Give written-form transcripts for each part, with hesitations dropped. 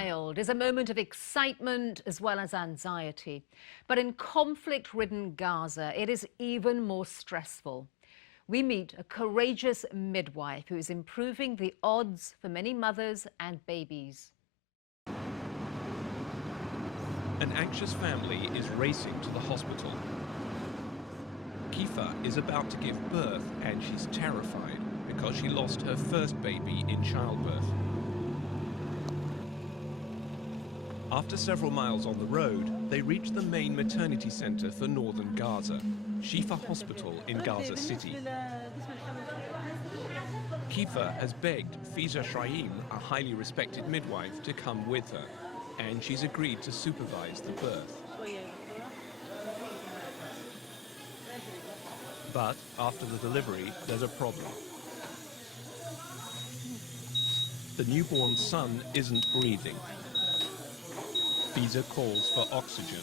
child is a moment of excitement as well as anxiety. But in conflict-ridden Gaza, it is even more stressful. We meet a courageous midwife who is improving the odds for many mothers and babies. An anxious family is racing to the hospital. Kifa is about to give birth and she's terrified because she lost her first baby in childbirth. After several miles on the road, they reach the main maternity center for northern Gaza, Shifa Hospital in Gaza City. Kifa has begged Fiza Shaim, a highly respected midwife, to come with her, and she's agreed to supervise the birth. But after the delivery, there's a problem. The newborn son isn't breathing. Fiza calls for oxygen.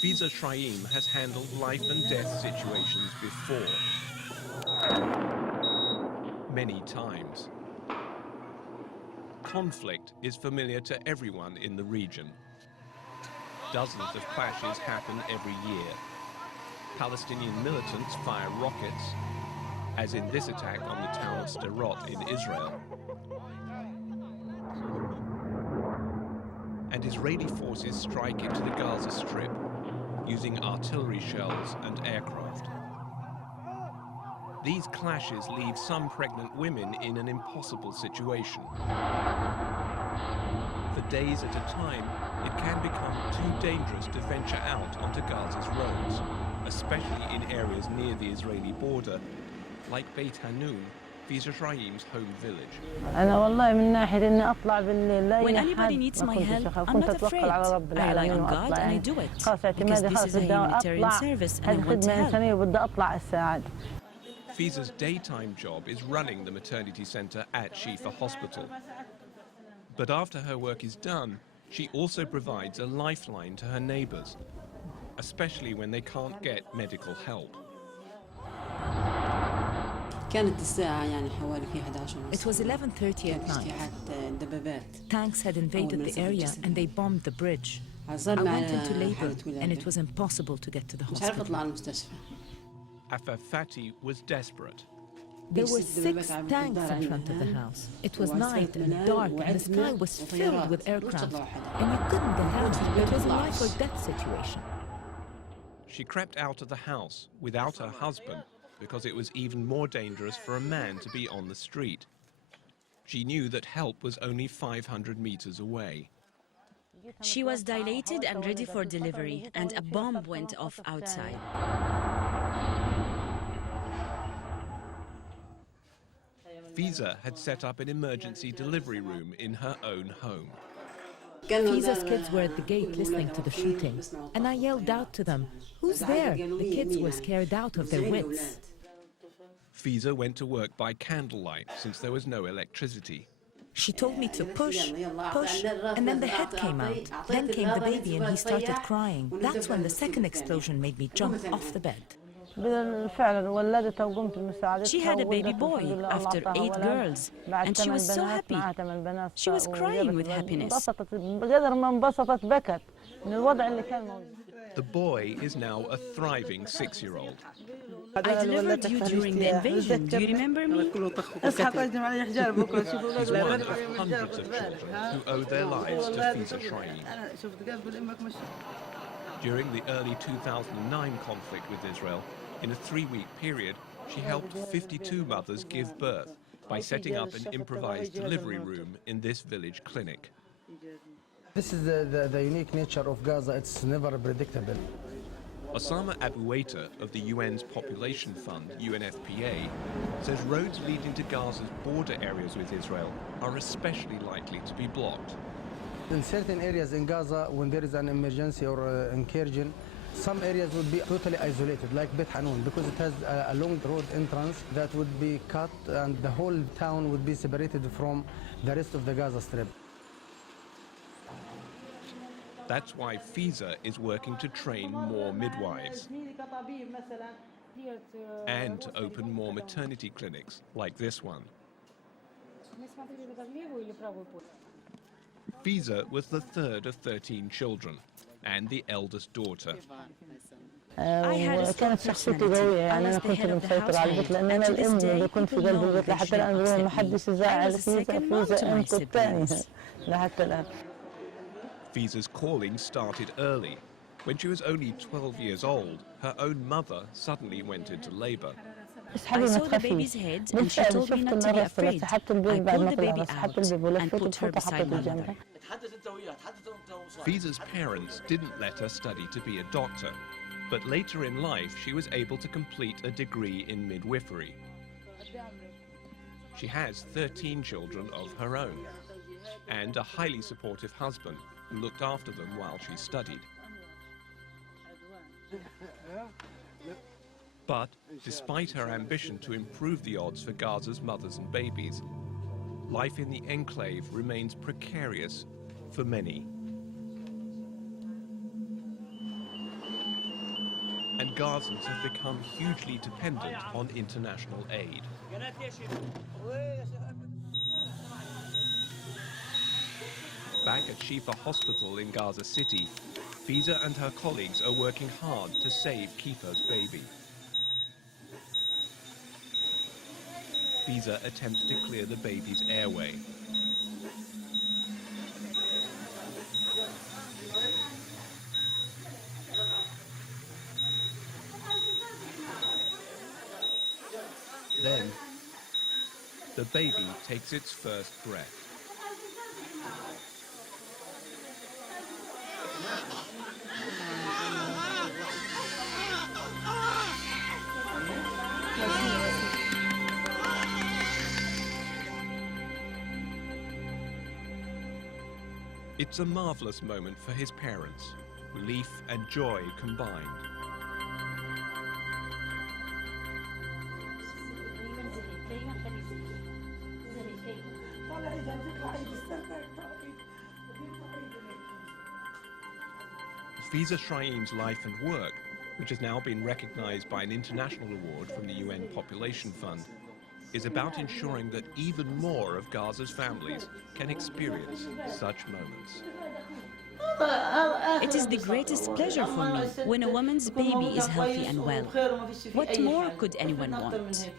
Fiza Shaim has handled life and death situations before. Many times. Conflict is familiar to everyone in the region. Dozens of clashes happen every year. Palestinian militants fire rockets, as in this attack on the town of Sderot in Israel. And Israeli forces strike into the Gaza Strip, using artillery shells and aircraft. These clashes leave some pregnant women in an impossible situation. For days at a time, it can become too dangerous to venture out onto Gaza's roads, especially in areas near the Israeli border, like Beit Hanun, Fiza Shaim's home village. When anybody needs my help, I'm not afraid. I rely on God and I do it, because this is a humanitarian service and I want to help. Fiza's daytime job is running the maternity center at Shifa Hospital. But after her work is done, she also provides a lifeline to her neighbors, especially when they can't get medical help. It was 11:30 at night. Tanks had invaded the area and they bombed the bridge. I went into labor and it was impossible to get to the hospital. Afaf Fati was desperate. There were 6 tanks in front of the house. It was night and dark and the sky was filled with aircraft. And you couldn't get out. It was a life or death situation. She crept out of the house without her husband because it was even more dangerous for a man to be on the street. She knew that help was only 500 meters away. She was dilated and ready for delivery, and a bomb went off outside. Fiza had set up an emergency delivery room in her own home. Fiza's kids were at the gate listening to the shooting, and I yelled out to them, "Who's there?" The kids were scared out of their wits. Fiza went to work by candlelight since there was no electricity. She told me to push, push, and then the head came out. Then came the baby and he started crying. That's when the second explosion made me jump off the bed. She had a baby boy after 8 girls, and she was so happy. She was crying with happiness. The boy is now a thriving 6-year-old. I delivered you during the invasion. Do you remember me? He's one of hundreds of children who owe their lives to Fiza Shaim. During the early 2009 conflict with Israel, in a 3-week period, she helped 52 mothers give birth by setting up an improvised delivery room in this village clinic. This is the unique nature of Gaza. It's never predictable. Osama Abuwaita of the UN's Population Fund, UNFPA, says roads leading to Gaza's border areas with Israel are especially likely to be blocked. In certain areas in Gaza, when there is an emergency or incursion, some areas would be totally isolated, like Beit Hanun, because it has a long road entrance that would be cut and the whole town would be separated from the rest of the Gaza Strip. That's why Fiza is working to train more midwives. and to open more maternity clinics like this one. Fiza was the third of 13 children and the eldest daughter. I had a strong personality. I was the head of the household, and to this day, people know they shouldn't upset me. I was a second mom to my siblings. Fiza's calling started early. When she was only 12 years old, her own mother suddenly went into labor. I saw the baby's head, and she told me not to be afraid. I pulled the baby out and put her beside my mother. Fiza's parents didn't let her study to be a doctor, but later in life she was able to complete a degree in midwifery. She has 13 children of her own and a highly supportive husband who looked after them while she studied. But despite her ambition to improve the odds for Gaza's mothers and babies, life in the enclave remains precarious for many. And Gazans have become hugely dependent on international aid. Back at Shifa Hospital in Gaza City, Fiza and her colleagues are working hard to save Kifa's baby. Fiza attempts to clear the baby's airway. Then, the baby takes its first breath. It's a marvelous moment for his parents, relief and joy combined. Fiza Shraim's life and work, which has now been recognized by an international award from the UN Population Fund, is about ensuring that even more of Gaza's families can experience such moments. It is the greatest pleasure for me when a woman's baby is healthy and well. What more could anyone want?